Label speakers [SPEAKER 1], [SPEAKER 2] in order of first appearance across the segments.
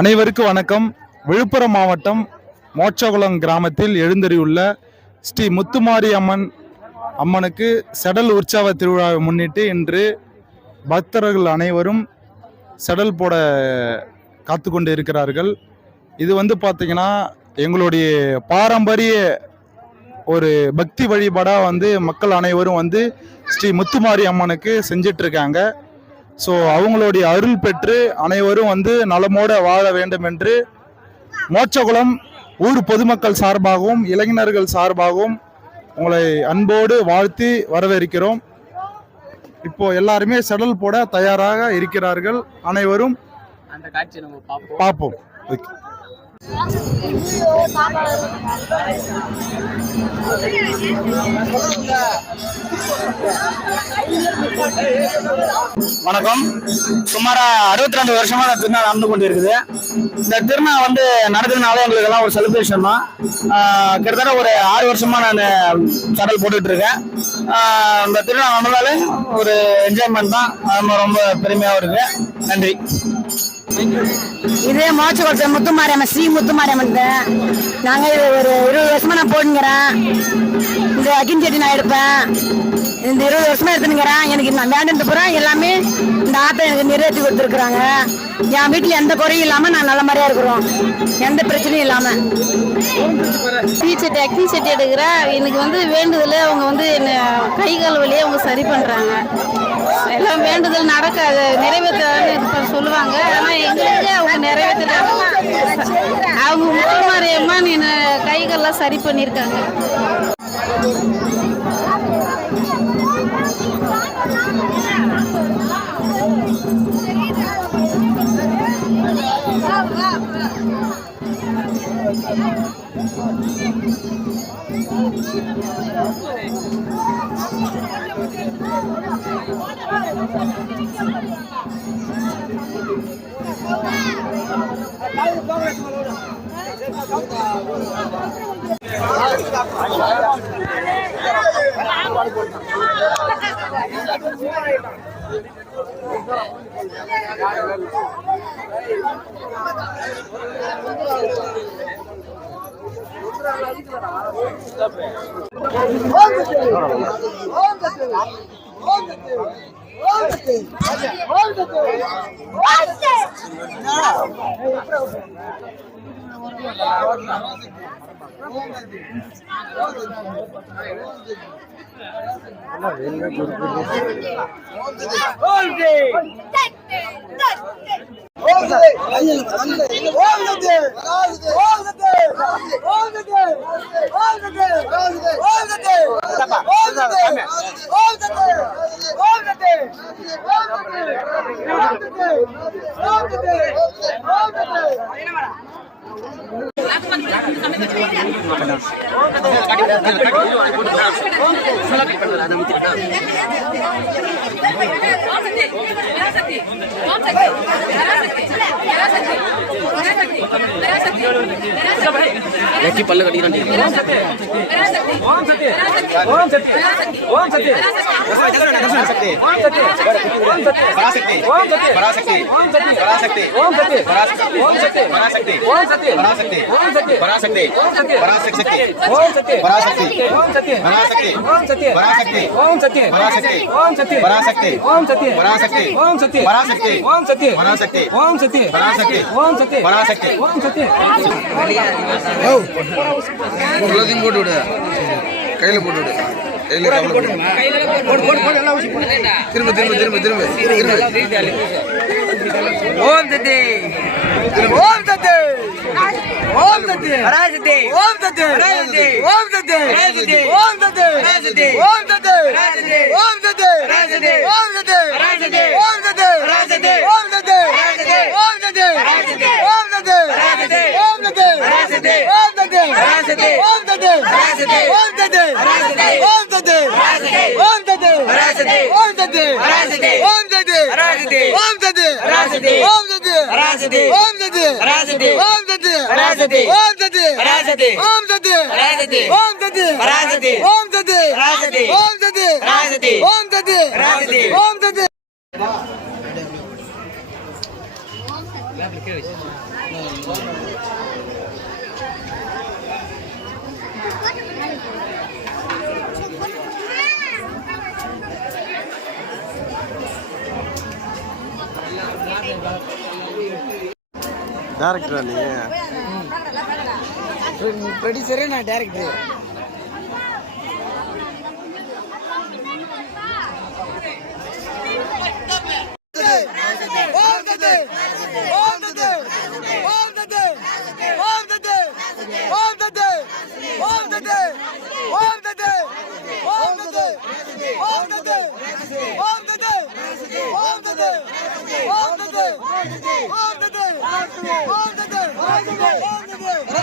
[SPEAKER 1] அனைவருக்கும் வணக்கம். விழுப்புரம் மாவட்டம் மோட்சகுளம் கிராமத்தில் எழுந்தறியுள்ள ஸ்ரீ முத்துமாரி அம்மன் அம்மனுக்கு செடல் உற்சவ திருவிழாவை முன்னிட்டு இன்று பக்தர்கள் அனைவரும் செடல் போட காத்து கொண்டு இருக்கிறார்கள். இது வந்து பார்த்திங்கன்னா எங்களுடைய பாரம்பரிய ஒரு பக்தி வழிபாடாக வந்து மக்கள் அனைவரும் வந்து ஸ்ரீ முத்துமாரி அம்மனுக்கு செஞ்சிட்ருக்காங்க. ஸோ அவங்களுடைய அருள் பெற்று அனைவரும் வந்து நலமோட வாழ வேண்டும் என்று மோட்சகுளம் ஊர் பொதுமக்கள் சார்பாகவும் இளைஞர்கள் சார்பாகவும் உங்களை அன்போடு வாழ்த்தி வரவேற்கிறோம். இப்போ எல்லாருமே செடல் போட தயாராக இருக்கிறார்கள். அனைவரும்
[SPEAKER 2] பார்ப்போம்.
[SPEAKER 1] ஓகே.
[SPEAKER 3] வணக்கம். சுமார் அறுபத்தி ரெண்டு வருஷமா இந்த திருநாள் நடந்து கொண்டு இருக்குது இந்த திருநாள் வந்து நடக்கிறதுனால எங்களுக்கு எல்லாம் ஒரு செலிப்ரேஷன் தான். கிட்டத்தட்ட ஒரு ஆறு வருஷமா நான் சடல் போட்டுட்டு இருக்கேன். இந்த திருநாள் நடந்தாலே ஒரு என்ஜாய்மெண்ட் தான். அது ரொம்ப பெருமையாகவும் இருக்கு. நன்றி.
[SPEAKER 4] இது மோச்சகுளத்து முத்துமாரியம்மன் ஸ்ரீ முத்துமாரியம்மன் நாங்கள் இது ஒரு இருபது வருஷமா நான் போட்டுங்கிறேன் இந்த அக்கின் நான் எடுப்பேன். இந்த இருபது வருஷமா எடுத்துனுங்கிறேன். எனக்கு நான் வேண்டிட்டு போறேன் எல்லாமே இந்த ஆட்டை எனக்கு நிறைவேற்றி கொடுத்துருக்குறாங்க. என் வீட்டில் எந்த குறையும் இல்லாமல் நான் நல்ல மாதிரியா இருக்கிறோம். எந்த பிரச்சனையும் இல்லாமல்
[SPEAKER 5] டீ செட்டி அக்னி செட்டி எடுக்கிறேன் எனக்கு வந்து வேண்டுதல் அவங்க வந்து என்ன கை கால் வழியே அவங்க சரி பண்ணுறாங்க எல்லாம் வேண்டுதல் நடக்காது. நிறைவேற்ற சொல்லுவாங்க. ஆனால் எங்களுக்கு அவங்க நிறைவேற்றினாங்க அவங்க முத்துமாரியம்மா நீ கைகள்லாம் சரி பண்ணிருக்காங்க
[SPEAKER 2] Thank you. Om
[SPEAKER 6] Om Om Hold it! ஓம் சக்தி ஓம் लड़की पल्ले कटी ना ओम सत्य ओम सत्य ओम सत्य ओम
[SPEAKER 7] सत्य ओम सत्य ओम सत्य बना सकते ओम सत्य बना सकते ओम सत्य बना
[SPEAKER 2] सकते ओम सत्य बना सकते ओम सत्य बना सकते ओम सत्य बना सकते ओम सत्य बना सकते ओम सत्य बना सकते ओम सत्य बना सकते ओम सत्य बना सकते ओम सत्य बना सकते ओम सत्य बना सकते ओम सत्य बना सकते ओम सत्य बना सकते ओम सत्य बना सकते ओम सत्य बना सकते ओम सत्य बना सकते ओम सत्य बना सकते ओम सत्य बना सकते எல்லாத்தையும் போட்டு விடு கையில போட்டு விடு கையில. திரும்ப திரும்ப திரும்ப திரும்ப திரும்ப ஓம் சக்தி ஓம் சக்தி ஓம் சக்தி பராசக்தி ஓம் சக்தி பராசக்தி ஓம் சக்தி பராசக்தி ஓம் சக்தி பராசக்தி ஓம் சக்தி பராசக்தி ஓம் சக்தி பராசக்தி ஓம் சக்தி பராசக்தி Gracias.
[SPEAKER 8] டேரக்டரா நீ
[SPEAKER 2] ப்ரொடியூசரே நான் டேரக்டர் ஓம் தத்து ஓம் dedi. Al dedi. Al dedi. Al dedi. Al dedi. Al dedi.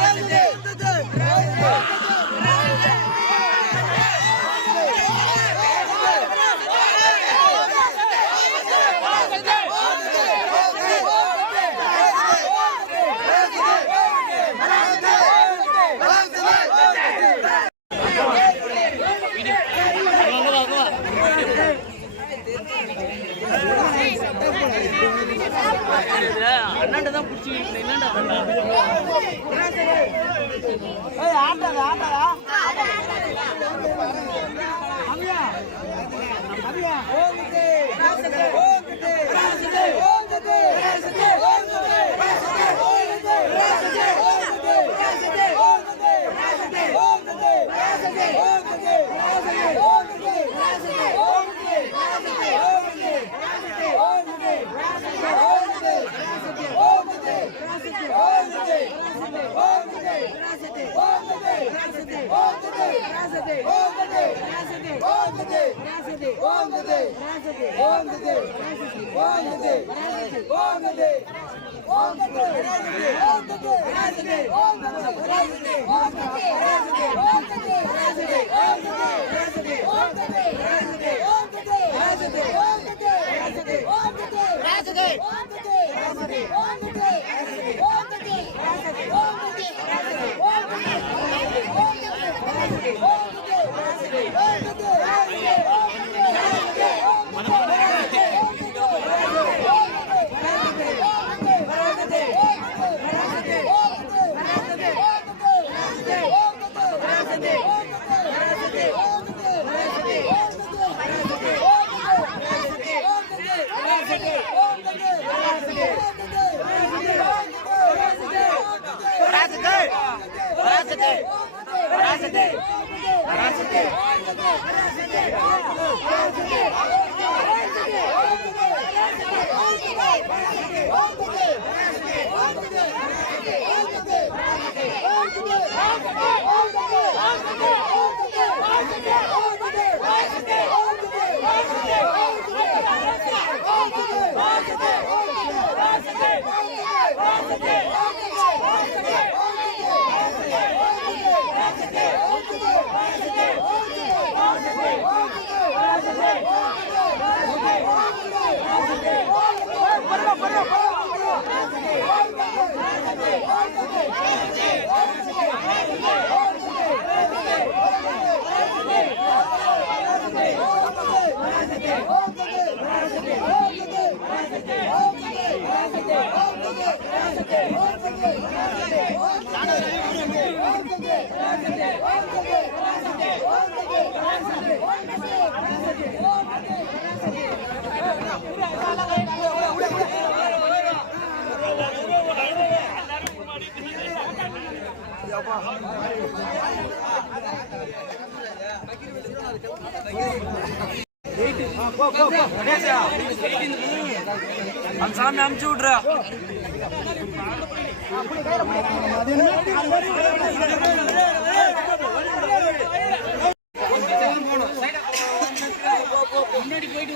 [SPEAKER 2] ஆட்டாதா ஆட்டாதா அம்யா அம்யா ஓங்குதே ஓங்குதே ஓங்குதே ஓங்குதே ஓங்குதே Round the game. Hazard, Hey! அந்த சாமி அமுச்சு விட்றா முன்னாடி போயிட்டு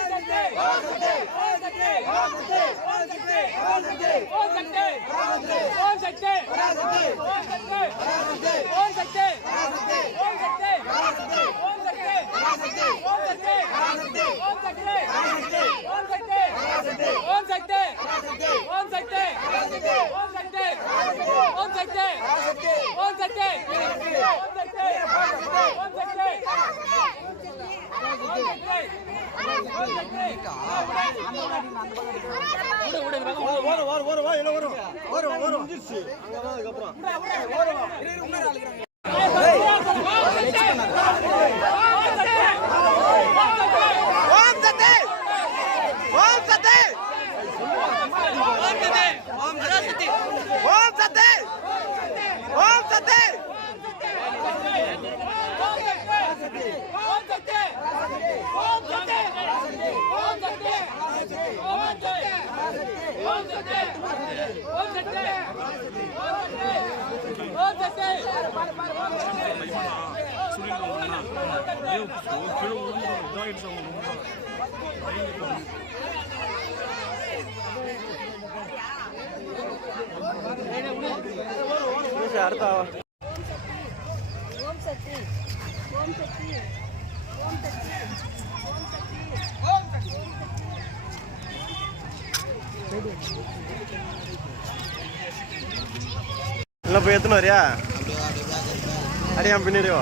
[SPEAKER 2] One second! முடிஞ்சிருச்சு அங்கே தான் அதுக்கப்புறம் One, two, three. அடுத்த ஓம் சக்தி ஓம் சக்தி ஓம் சக்தி ஓம் சக்தி ஓம் சக்தி
[SPEAKER 8] இல்லை போய் எத்தனை வரியா? அடியா பின்னாடி வா.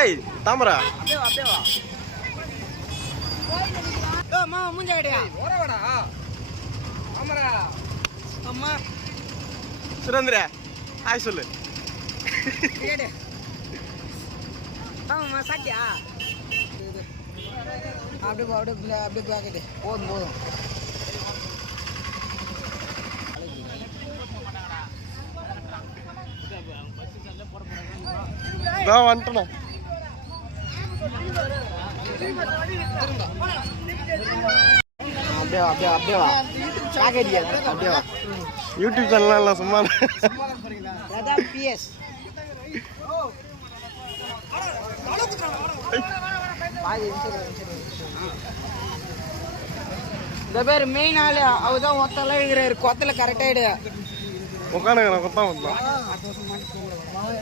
[SPEAKER 8] ஏய் தாமரா. சுரேந்திர ஹாய் சொல்லு.
[SPEAKER 2] அப்படியே போ, அப்படியே அப்படியே பாக்கெட்டு. போதும் போதும்.
[SPEAKER 8] நான் வந்துட்டேண்ணா
[SPEAKER 2] அப்படியே அப்படியே அப்படியே வா. அப்படியே வா.
[SPEAKER 8] யூடியூப் சேனல்லாம் இல்லை சும்மா
[SPEAKER 2] பிஎஸ் இந்த பேர் மெயின் ஆளு அவர் தான் ஒத்தெல்லாம் இருக்கிறாரு. கொத்தல கரெக்டாயிடு
[SPEAKER 8] உட்காந்துக்கிறேன் கொத்தான் வந்தான்.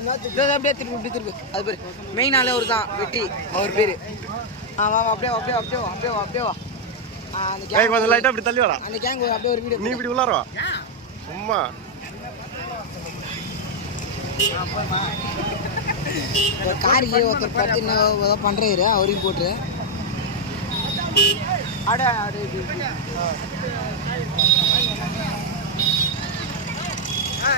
[SPEAKER 2] அப்படியே திருப்பி இப்படி திருப்பி. அது பேர். மெயின் ஆளு அவர் தான் வெற்றி அவர் பேரு. ஆ வா அப்படியே அப்படியே அப்படியே வா, அப்படியே வா அப்படியே வா. அந்த gang
[SPEAKER 8] கொஞ்சம் லைட்டாக அப்படி தள்ளி
[SPEAKER 2] அந்த கேங் அப்படியே ஒரு வீடியோ
[SPEAKER 8] நீ இப்படி உள்ளார வா. சும்மா.
[SPEAKER 2] ஒரு காருக்கு ஒருத்தர் பார்த்து என்ன ஏதோ பண்ணுறாரு அவரையும் போட்டு அட அட இது, இது. ஆ.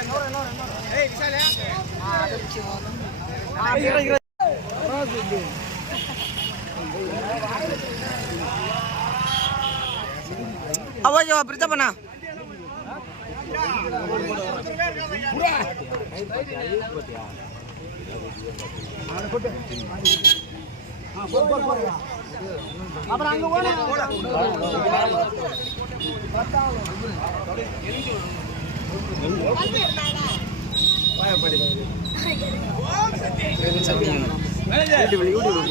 [SPEAKER 2] அவோ பிரித்தப்பண்ணா அப்புறம் அங்க போன எரிஞ்சு யூடியூப் யூடியூப்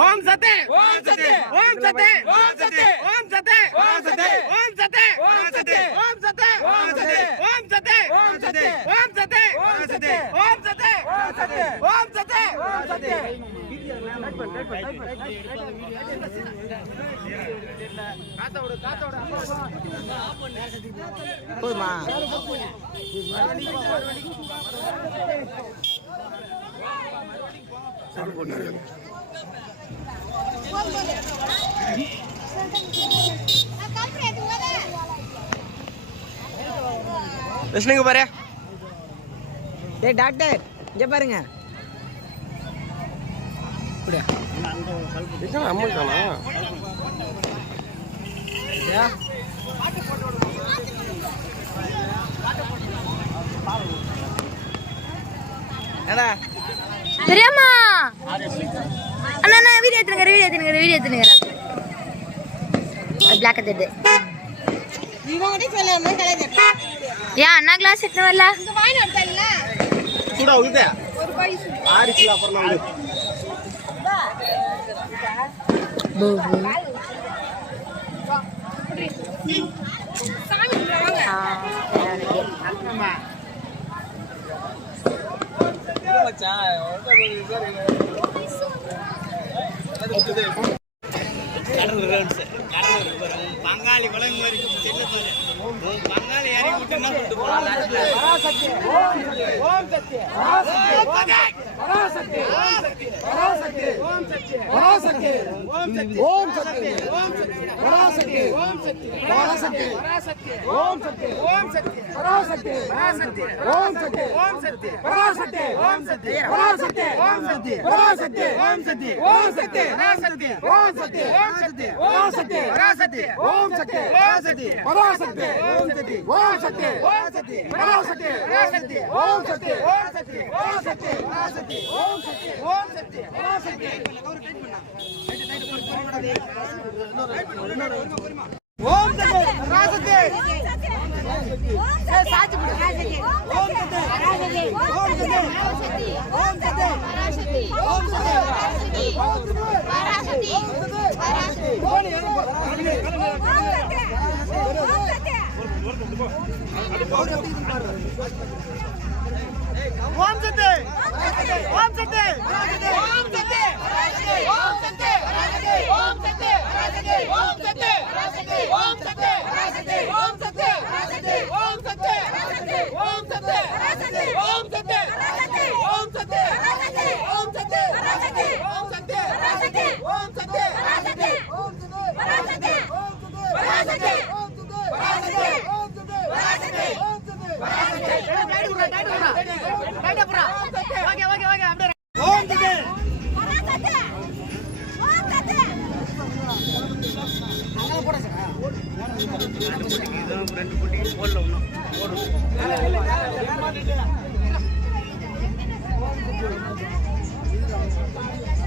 [SPEAKER 2] ஓம் சத்தே ஓம் சத்தே ஓம் சத்தே ஓம் சத்தே ஓம் சத்தே ஓம் சத்தே ஓம் சத்தே ஓம் சத்தே ஓம் சத்தே ஓம் சத்தே சத்தே ஓம் சத்தே ஓம் சத்தே ஓம் சத்தே ஓம் சத்தே ஓம் சத்தே ஓம் சத்தே பாரு ஏய் டாக்டர் இங்க பாருங்க.
[SPEAKER 9] பெரியம்மா! அண்ணா அண்ணா வீடியோ எடுத்துனுங்க வீடியோ எடுத்துனுங்க வீடியோ எடுத்துனுங்க பிளாக் எடுத்து ஏன் அண்ணா கிளாஸ் எடுத்து வரல?
[SPEAKER 8] சூட உழுத. ஆறு கிலோ அப்புறம்
[SPEAKER 2] பங்காளி குழம்பு வரைக்கும் செல்லத்தோடு ஓம் சக்தி ஓம் சக்தி பராசக்தி ஓம் சக்தி ஓம் சக்தி ஓம் சக்தி பராசக்தி ஓம் சக்தி பராசக்தி பராசக்தி ஓம் சக்தி ஓம் சக்தி பராசக்தி பராசக்தி ஓம் சக்தி ஓம் சக்தி பராசக்தி ஓம் சக்தி பராசக்தி ஓம் சக்தி பராசக்தி ஓம் சக்தி ஓம் சக்தி பராசக்தி ஓம் சக்தி ஓம் சக்தி பராசக்தி ஓம் சக்தி ஓம் சக்தி ஓம் சக்தி பராசக்தி பராசக்தி ஓம் சக்தி ஓம் சக்தி ஓம் சக்தி பராசக்தி ஓம் சக்தி ஓம் சக்தி பராசக்தி ஓம் சக்தி பராசக்தி ஓம் சக்தி ஓம் சக்தி ஓம் ओम सत्य ओम सत्य ओम सत्य ओम सत्य ओम सत्य ओम सत्य బయట బయట బయట బయట ரெண்டு குட்டியும் போடல ஒன்றும் ஓடும் Thank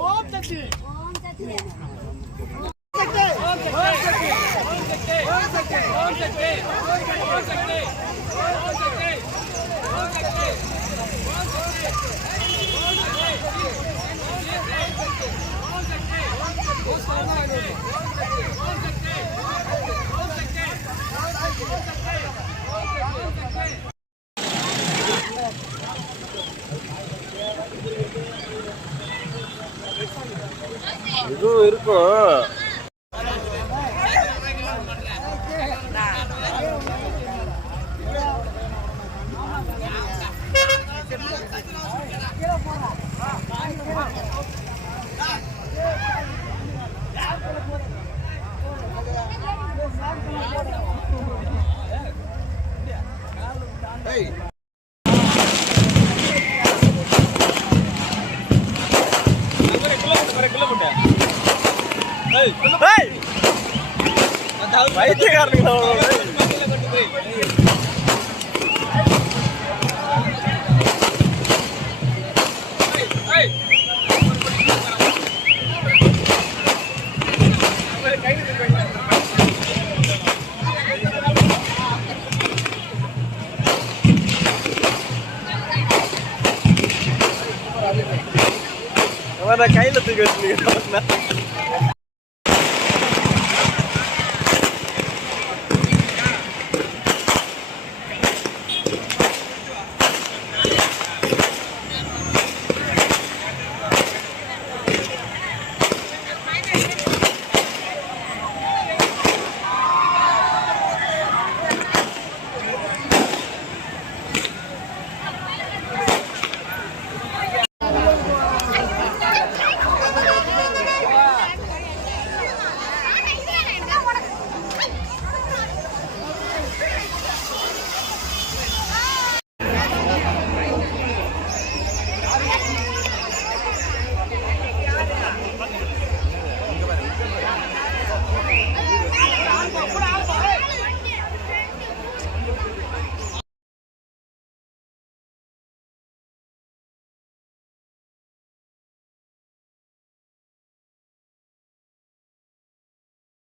[SPEAKER 2] ஓம் சக்தி ஓம் சக்தி ஓம் சக்தி ஓம் சக்தி
[SPEAKER 8] இதுவும் இருக்கும்.